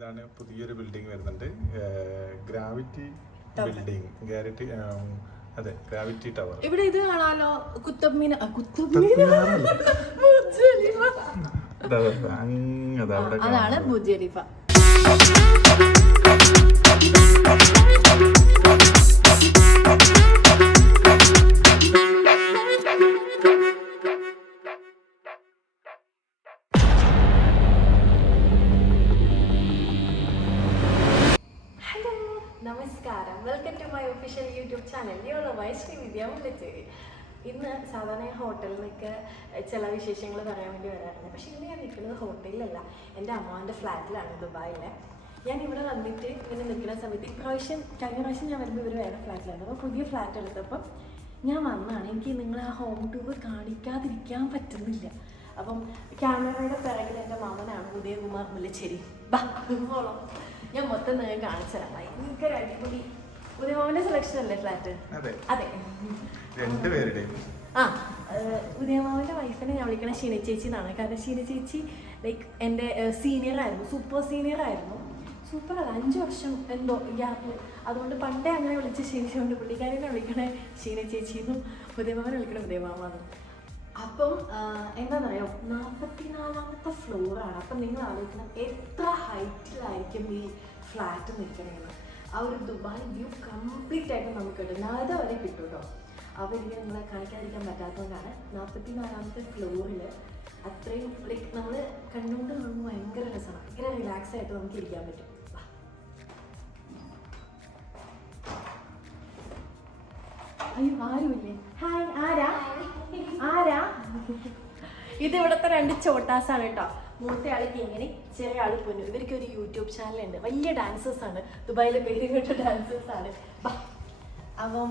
ഇതാണ് പുതിയൊരു ബിൽഡിംഗ് വരുന്നുണ്ട്. ഗ്രാവിറ്റി ബിൽഡിംഗ്, അതെ, ഗ്രാവിറ്റി ടവർ. ഇവിടെ ഇത് കാണാലോ, അതാണ് ബുർജ് ഖലീഫ. നമസ്കാരം, welcome to my official YouTube channel. Sreevidya Mullacheri. ഇന്ന് സാധാരണ ഹോട്ടലിൽ നിന്നൊക്കെ ചില വിശേഷങ്ങൾ പറയാൻ വേണ്ടി വരാറുണ്ട്. പക്ഷേ ഇന്ന് ഞാൻ നിൽക്കുന്നത് ഹോട്ടലിലല്ല, എൻ്റെ അമ്മാവൻ്റെ ഫ്ലാറ്റിലാണ് ദുബായിലെ. ഞാൻ ഇവിടെ വന്നിട്ട് ഇങ്ങനെ നിൽക്കുന്ന സമയത്ത് കഴിഞ്ഞ പ്രാവശ്യം ഞാൻ വരുമ്പോൾ ഇവർ വേറെ ഫ്ലാറ്റിലാണ്. അപ്പോൾ പുതിയ ഫ്ലാറ്റ് എടുത്തപ്പം ഞാൻ വന്നതാണ്. എനിക്ക് നിങ്ങളെ ആ ഹോം ടൂർ കാണിക്കാതിരിക്കാൻ പറ്റുന്നില്ല. അപ്പം ക്യാമറയുടെ പിറകിൽ എൻ്റെ മാമനാണ് ഉദയകുമാർ മുല്ലച്ചേരി. ബാ ഞാൻ മൊത്തം നിങ്ങൾക്ക് കാണിച്ചു തരാം. ഭയങ്കര അടിപൊളി ഉദയമാമന്റെ സെലക്ഷൻ അല്ലേ ഫ്ലാറ്റ്? അതെ, രണ്ടുപേരുടെയും. ഉദയമാമന്റെ വൈഫിനെ ഞാൻ വിളിക്കണ ഷീന ചേച്ചി എന്നാണ്. കാരണം ഷീന ചേച്ചി ലൈക്ക് എൻ്റെ സീനിയർ ആയിരുന്നു, സൂപ്പർ സീനിയർ ആയിരുന്നു. സൂപ്പർ അല്ല, 5 വർഷം എന്തോ ഗ്യാപ്പ്. അതുകൊണ്ട് പണ്ടേ അങ്ങനെ വിളിച്ച ശേഷമുണ്ട് പുള്ളിക്കാരിനെ വിളിക്കണേ ഷീന ചേച്ചിന്നും ഉദയമാമനെ വിളിക്കണേ ഉദയമാമെന്ന്. അപ്പം എന്താണെന്നറിയോ, 44ാമത്തെ ഫ്ലോറാണ്. അപ്പം നിങ്ങൾ ആലോചിക്കണം എത്ര ഹൈറ്റിലായിരിക്കും ഈ ഫ്ലാറ്റ് നിൽക്കണമെന്ന്. ആ ഒരു ദുബായ് വ്യൂ കംപ്ലീറ്റ് ആയിട്ട് നമുക്ക് കിട്ടും, നാളെ വരെ കിട്ടും കേട്ടോ. അവരിങ്ങനെ നിങ്ങളെ കാണിക്കാതിരിക്കാൻ പറ്റാത്തതുകൊണ്ടാണ് 44ാമത്തെ ഫ്ലോറിൽ അത്രയും ലൈക്ക് നമ്മൾ കണ്ടുകൊണ്ട് കാണുമ്പോൾ ഭയങ്കര രസമാണ്, ഭയങ്കര റിലാക്സ് ആയിട്ട് നമുക്ക് ഇരിക്കാൻ പറ്റും. അയ്യോ ആരുമില്ലേ? ഹായ്, ആരാ? ഇത് ഇവിടുത്തെ 2 ചോട്ടാസാണ് കേട്ടോ. മൂത്തയാള് കിങ്ങിണി, ചെറിയ ആള് പൊന്നു. ഇവർക്ക് ഒരു യൂട്യൂബ് ചാനലുണ്ട്. വലിയ ഡാൻസേഴ്സാണ്, ദുബായിലെ പേര് കേട്ട ഡാൻസേഴ്സാണ്. അപ്പം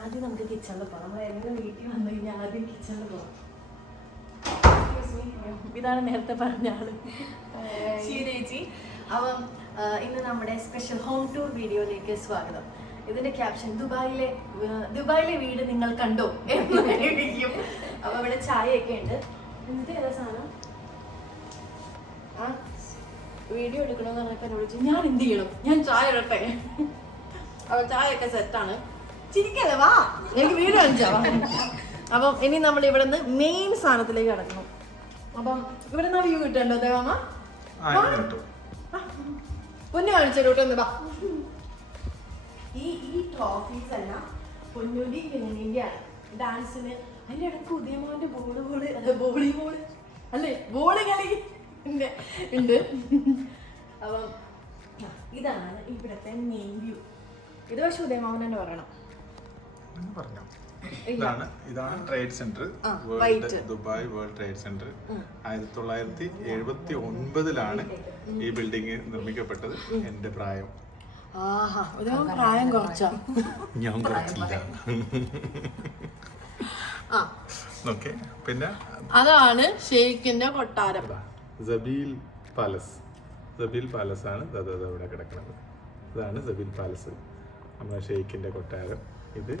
ആദ്യം നമുക്ക് കിച്ചണിൽ പോകാം. നമ്മൾ എല്ലാം വീട്ടിൽ വന്നു കഴിഞ്ഞാൽ ആദ്യം കിച്ചണിൽ പോകാം. ഇതാണ് നേരത്തെ പറഞ്ഞ ആള് ശീലേച്ചി. അപ്പം ഇന്ന് നമ്മുടെ സ്പെഷ്യൽ ഹോം ടൂർ വീഡിയോയിലേക്ക് സ്വാഗതം. ഇതിന്റെ ക്യാപ്ഷൻ ദുബായിലെ വീട് നിങ്ങൾ കണ്ടോ എന്നായിരിക്കും. അപ്പൊ ഇവിടെ ചായയൊക്കെ ഉണ്ട്. എന്നിട്ട് ഏതാ സാധനം വീഡിയോ എടുക്കണമെന്ന് പറഞ്ഞപ്പോൾ എന്നോട് ചോദിച്ചു ഞാൻ എന്ത് ചെയ്യണം, ഞാൻ ചായ ഇടട്ടെ. അപ്പൊ ചായയൊക്കെ സെറ്റാണ്. ചിരിക്കല്ലേ, വാ എനിക്ക് വീഡിയോ കാണിച്ചാ. അപ്പം ഇനി നമ്മൾ ഇവിടെ നിന്ന് മെയിൻ സാധനത്തിലേക്ക് കിടക്കണം. അപ്പം ഇവിടെ നിന്ന് വ്യൂ കിട്ടണ്ടോ ദേവാമ? പൊന്നു കാണിച്ചോട്ടെ. വാ, ഈ ട്രോഫീസ് എല്ലാം പൊന്നൂരി കിങ്ങിൻ്റെയാണ് ഡാൻസിന്. അതിൻ്റെ ഇടയ്ക്ക് ഉദയമാന്റെ വോളിബോള് അല്ലേ, ബോള് കളി ഉണ്ട്. അപ്പം ഇതാണ് ഇവിടുത്തെ മെയിൻ വ്യൂ. ഇത് പക്ഷെ ഉദയമാവൻ തന്നെ പറയണം. ഇതാണ് trade centre, Dubai world trade centre. 1979 ഈ ബിൽഡിംഗ് നിർമ്മിക്കപ്പെട്ടത്. എന്റെ പ്രായം പ്രായം കുറച്ചാ, ഞാൻ കുറച്ചില്ല. പിന്നെ അതാണ് ഷെയ്ഖിന്റെ കൊട്ടാരം, സബീൽ പാലസ് ആണ് ഇവിടെ കിടക്കുന്നത്. ഇതാണ് സബീൽ പാലസ്, നമ്മുടെ ഷെയ്ഖിന്റെ കൊട്ടാരം. ഇത്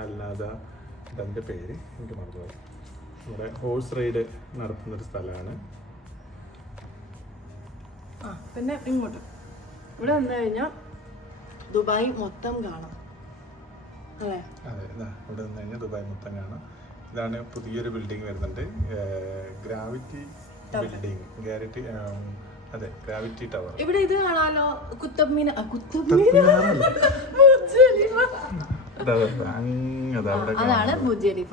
അല്ലാതെ ഇതിൻ്റെ പേര് എനിക്ക് മറന്നുപോയി. നമ്മുടെ ഹോഴ്സ് റൈഡ് നടത്തുന്നൊരു സ്ഥലമാണ്. പിന്നെ ഇങ്ങോട്ട് ഇവിടെ വന്നു കഴിഞ്ഞാൽ ദുബായ് മൊത്തം കാണാം അല്ലേ? അതെ, ഇവിടെ നിന്ന് കഴിഞ്ഞാൽ ദുബായ് മൊത്തം കാണാം. ഇതാണ് പുതിയൊരു ബിൽഡിംഗ് വരുന്നുണ്ട്, ഗ്രാവിറ്റി ബിൽഡിംഗ്, അതെ, ഗ്രാവിറ്റി ടവർ. ഇവിടെ ഇത് കാണാലോ, അതാണ് ബുർജ് ഖലീഫ.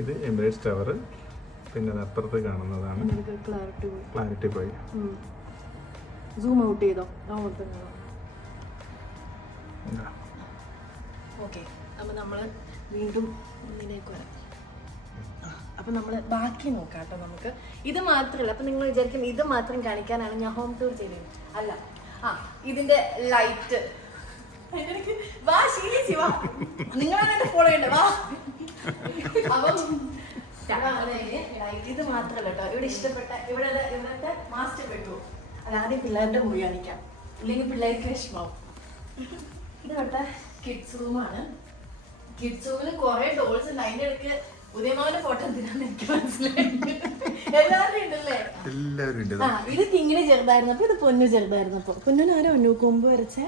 ഇത് എമിറേറ്റ്സ് ടവർ. പിന്നെ അപ്പുറത്ത് കാണുന്നതാണ് ക്ലാരിറ്റി പോയി. സൂം ഔട്ട് ചെയ്തോ. ഓക്കെ, അപ്പം നമ്മൾ വീണ്ടും മുന്നിലേക്ക് വരാം. അപ്പം നമ്മൾ ബാക്കി നോക്കാം കേട്ടോ. നമുക്ക് ഇത് മാത്രമല്ല, അപ്പം നിങ്ങൾ വിചാരിക്കും ഇത് മാത്രം കാണിക്കാനാണ് ഞാൻ ഹോം ടൂർ ചെയ്തത്. അല്ല, ഇതിന്റെ ലൈറ്റ് വാ ശീലിച്ചി വാ, നിങ്ങളാണ് എന്നെ ഫോളോ ചെയ്യണ്ടേ, വാ. അപ്പം ലൈറ്റ് ഇത് മാത്രമല്ല കേട്ടോ. ഇവിടെ ഇഷ്ടപ്പെട്ട ഇവിടുത്തെ മാസ്റ്റർ ബെഡ്റൂം. അതാദ്യം പിള്ളേരുടെ മുറി കാണിക്കാം, ഇല്ലെങ്കിൽ പിള്ളേർക്ക് വിഷമാവും. ഇത് ഇവിടുത്തെ കിഡ്സ് റൂമാണ്. കിഡ്സ് റൂമിൽ കുറെ ഡോൾസ് ഉണ്ട്. അതിൻ്റെ ഇടയ്ക്ക് ഉദയമാവന്റെ ഫോട്ടോ എന്തിനാന്ന് എനിക്ക് മനസ്സിലായി. എല്ലാവരും ഉണ്ടല്ലേ? എല്ലാവരും ഉണ്ട്. ആ ഇത് കിങ്ങിണി ചെറുതായിരുന്നപ്പോ ഇത് പൊന്നു ചെറുതായിരുന്നപ്പോ. പൊന്നിന് ആരോ കൊമ്പ് വരച്ചേ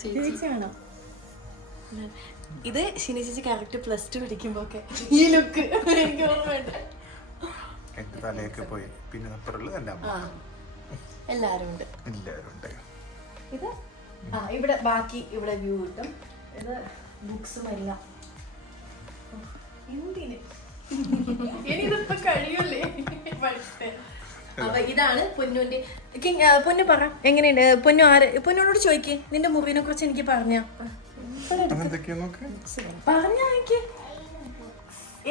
ചേച്ചിയാണോ? ഇത് ഷിനി ചേച്ചി കറക്റ്റ് +2 പഠിക്കുമ്പോ ഒക്കെ ഈ ലുക്ക് എനിക്ക് ഓർമ്മയുണ്ട്. എന്റെ തലയൊക്കെ പോയി. പിന്നെ അപ്പുറമുള്ളത് എന്റെ അമ്മ. എല്ലാരും ഉണ്ട്. എല്ലാവരും ഉണ്ട്. ഇത് ഇവിടെ ബാക്കി ഇവിടെ വ്യൂ കിട്ടും. ഇത് ബുക്സും എല്ലാം. എന്തിന് ഇനിയിതിപ്പോ കഴിയൂലേ പഠിച്ചിട്ട്. അപ്പൊ ഇതാണ് പൊന്നുന്റെ. പൊന്നു പറ എങ്ങനെയുണ്ട് പൊന്നു? പൊന്നോട് ചോദിക്ക് നിന്റെ മുറിനെ കുറിച്ച് എനിക്ക് പറഞ്ഞ എനിക്ക്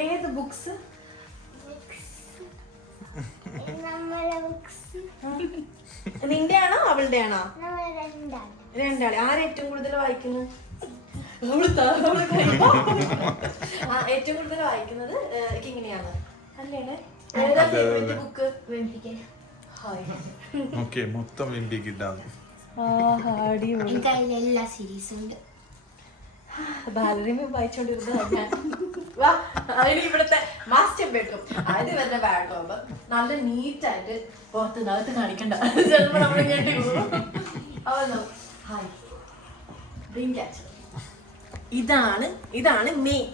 ഏത് ബുക്സ്? നിന്റെ ആണോ അവളുടെ ആണോ? രണ്ടാളെ. ആരാ ഏറ്റവും കൂടുതൽ വായിക്കുന്നത്? ഏറ്റവും കൂടുതൽ വായിക്കുന്നത് ഇങ്ങനെയാണ് അല്ലേ? ബുക്ക് മൊത്തം എല്ലാ സീരീസും ഉണ്ട്. ബാലരമ വായിച്ചോണ്ടിരുന്നത് ഇവിടുത്തെ മാസ്റ്റർ ബെഡ്റൂം. അത് വരുന്ന ബാഡ്റൂം നല്ല നീറ്റായിട്ട് പുറത്ത് കാണിക്കണ്ട. ചിലപ്പോ നമ്മളിങ്ങോട്ട് ഇതാണ് മെയിൻ.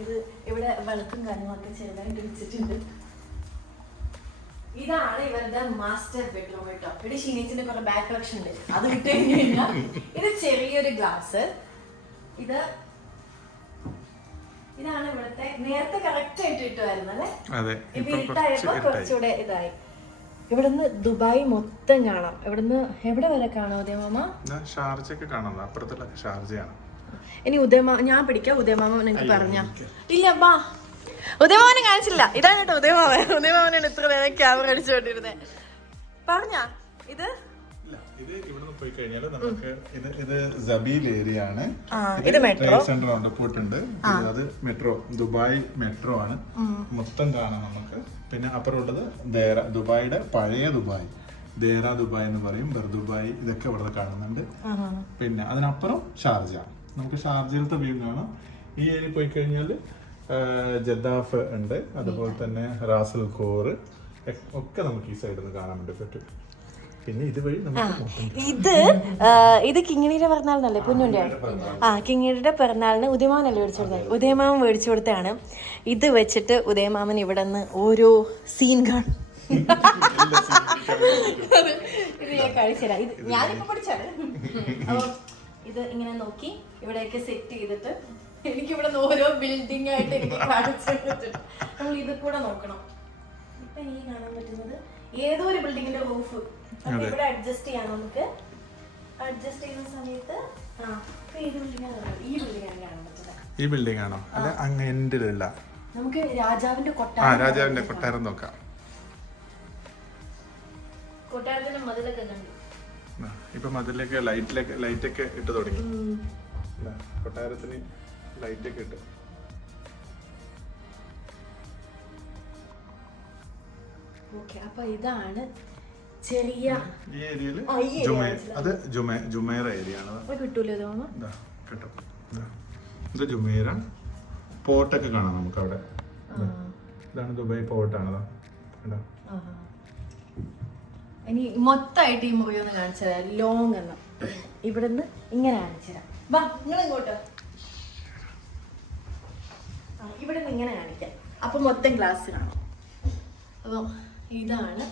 ഇത് ഇവിടെ വെളുക്കും കാര്യങ്ങളൊക്കെ ചെറുതായിട്ട് വെച്ചിട്ടുണ്ട്. ഇതാണ് ഇവരുടെ മാസ്റ്റർ ബെഡ്റൂം കേട്ടോ. ഇവിടെ ഷീനേച്ചിന്റെ കുറെ ബാക്ക് കളക്ഷൻ ഉണ്ട്. അത് വിട്ട് കഴിഞ്ഞാൽ ഇത് ചെറിയൊരു ഗ്ലാസ്. ഇതാണ് ഇവിടുത്തെ നേരത്തെ കറക്റ്റ് ആയിട്ട് ഇട്ടുമായിരുന്നു അല്ലേ? ഇപ്പൊ ഇരുട്ടായപ്പോ കുറച്ചുകൂടെ ഇതായി. ഇവിടുന്ന് ദുബായ് മൊത്തം കാണാം. ഇവിടുന്ന് എവിടെ വരെ കാണാം ഉദയമാമ? ഇനി ഞാൻ പിടിക്കാം. ഉദയമാമ എനിക്ക് പറഞ്ഞ ഇല്ല ബാ. ഉദയമാമനെ കാണിച്ചില്ല. ഇതാണ് കേട്ടോ ഉദയമാമൻ. ഉദയമാമനാണ് ഇത്ര നേരം ക്യാമറ അടിച്ചുകൊണ്ടിരുന്നത്. പറഞ്ഞ ഇത് പോയി കഴിഞ്ഞാൽ നമുക്ക് ഇത് സബീൽ ഏരിയ ആണ്. ഇത് മെട്രോ സെന്റർ ഉണ്ട്, പോയിട്ടുണ്ട്. അത് മെട്രോ, ദുബായ് മെട്രോ ആണ്. മൊത്തം കാണാം നമുക്ക്. പിന്നെ അപ്പുറമുള്ളത് ദുബായിയുടെ പഴയ ദുബായ്, ദേറ ദുബായ് എന്ന് പറയും, ദുബായ്, ഇതൊക്കെ ഇവിടെ കാണുന്നുണ്ട്. പിന്നെ അതിനപ്പുറം ഷാർജ. നമുക്ക് ഷാർജയിലത്തെ വ്യൂ കാണാം. ഈ ഏരിയ പോയി കഴിഞ്ഞാൽ ജദ്ദാഫ് ഉണ്ട്, അതുപോലെ തന്നെ റാസൽ ഖോർ ഒക്കെ നമുക്ക് ഈ സൈഡിൽ നിന്ന് കാണാൻ വേണ്ടി പറ്റും. പിന്നെ ഇതുവഴി ഇത് കിങ്ങിണിയുടെ പിറന്നാളിനല്ലേ പൊന്നുന്റെ? കിങ്ങിണിയുടെ പിറന്നാളിന് ഉദയമാമനല്ലേ മേടിച്ചു കൊടുത്തത്? ഉദയമാമൻ മേടിച്ചു കൊടുത്താണ്. ഇത് വെച്ചിട്ട് ഉദയമാമൻ ഇവിടെ നിന്ന് ഓരോ സീൻ കാണും. ഇത് ഞാൻ കഴിച്ചുതരാം. ഇത് ഞാനിപ്പോ പഠിച്ചാണ്. അപ്പൊ ഇത് ഇങ്ങനെ നോക്കി ഇവിടെയൊക്കെ സെറ്റ് ചെയ്തിട്ട് എനിക്കിവിടെ നിന്ന് ഓരോ ബിൽഡിംഗ് ആയിട്ട് എനിക്ക് കാണിച്ചു തന്നിട്ടുണ്ട്. നമ്മൾ ഇത് കൂടെ നോക്കണം. ഇപ്പൊ എനിക്ക് കാണാൻ പറ്റുന്നത് ഏതോ ഒരു ബിൽഡിങ്ങിന്റെ റൂഫ്. ഇവിടെ അഡ്ജസ്റ്റ് ചെയ്യാം. നമുക്ക് അഡ്ജസ്റ്റ് ചെയ്യുന്ന സമയത്ത് ഈ ബിൽഡിംഗ് ആണോ? അല്ല അങ്ങനെയല്ല, നമുക്ക് രാജാവിന്റെ കൊട്ടാരം നോക്കാം. കൊട്ടാരത്തിന്റെ മതിലൊക്കെ കണ്ടു. ഇപ്പൊ മതിലൊക്കെ ലൈറ്റൊക്കെ ഇട്ട് തുടങ്ങി. കൊട്ടാരത്തിന് ലൈറ്റൊക്കെ ഇട്ട്. അപ്പൊ ഇതാണ് ചെറിയ ഈ ഏരിയയില് അത് ജുമേറ ഏരിയ ആണ്. കിട്ടൂലോ കിട്ടും. ഇത് ജുമേറ പോർട്ടൊക്കെ കാണാം നമുക്ക് അവിടെ. ഇതാണ് ദുബായ് പോർട്ടാണ്. ഇനി മൊത്തമായിട്ട് ഈ മുറി ഒന്ന് കാണിച്ചു തരാം. ലോങ് എന്ന ഇവിടുന്ന് ഇങ്ങനെ കാണിച്ചു തരാം. വാ നിങ്ങൾ ഇങ്ങോട്ട്. ഇവിടെ നിന്ന് ഇങ്ങനെ കാണിക്കാം. അപ്പൊ മൊത്തം ഗ്ലാസ് കാണാം. അപ്പം ഇതാണ്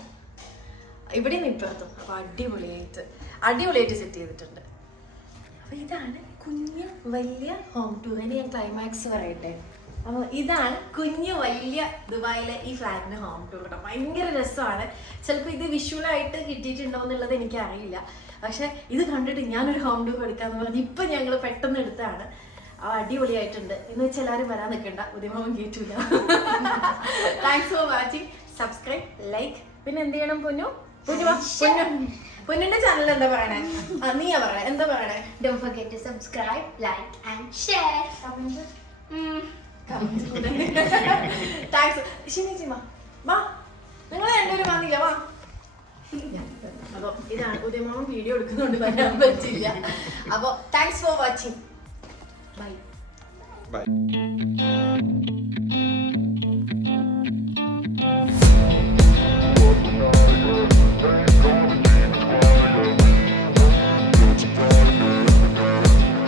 ഇവിടെ നിൽപ്പത്തും. അപ്പൊ അടിപൊളിയായിട്ട് സെറ്റ് ചെയ്തിട്ടുണ്ട്. അപ്പൊ ഇതാണ് കുഞ്ഞ് വലിയ ഹോം ടൂർ. ഇനി ഞാൻ ക്ലൈമാക്സ് പറയട്ടെ. അപ്പോൾ ഇതാണ് കുഞ്ഞ് വലിയ ദുബായിലെ ഈ ഫ്ലാറ്റിന്റെ ഹോം ടൂർ കേട്ടോ. ഭയങ്കര രസമാണ്. ചിലപ്പോൾ ഇത് വിഷ്വലായിട്ട് കിട്ടിയിട്ടുണ്ടോ എന്നുള്ളത് എനിക്കറിയില്ല. പക്ഷെ ഇത് കണ്ടിട്ട് ഞാനൊരു ഹോം ടൂർ എടുക്കാന്ന് പറഞ്ഞ് ഇപ്പൊ ഞങ്ങൾ പെട്ടെന്ന് എടുത്താണ്. അടിപൊളിയായിട്ടുണ്ട്. എന്ന് വെച്ചാൽ എല്ലാവരും വരാൻ നിൽക്കണ്ട, ഉദയമാമൻ കേട്ടില്ല. Thanks for watching. Subscribe, like, പിന്നെ എന്ത് ചെയ്യണം പൊന്നു? പൊന്നിന്റെ ചാനൽ എന്താ പറയണേ? നീയാ പറയണേ, എന്താ പറയണേ? Don't forget to subscribe, like and share. Thanks. ഷിനിജിമാ വാ, നിങ്ങൾ രണ്ടുപേരും വന്നില്ല വാ. അപ്പൊ ഇതാണ് ഉദയമാമൻ വീഡിയോ എടുക്കുന്നുണ്ട്, വരാൻ പറ്റില്ല. അപ്പൊ thanks for watching. Bye. By.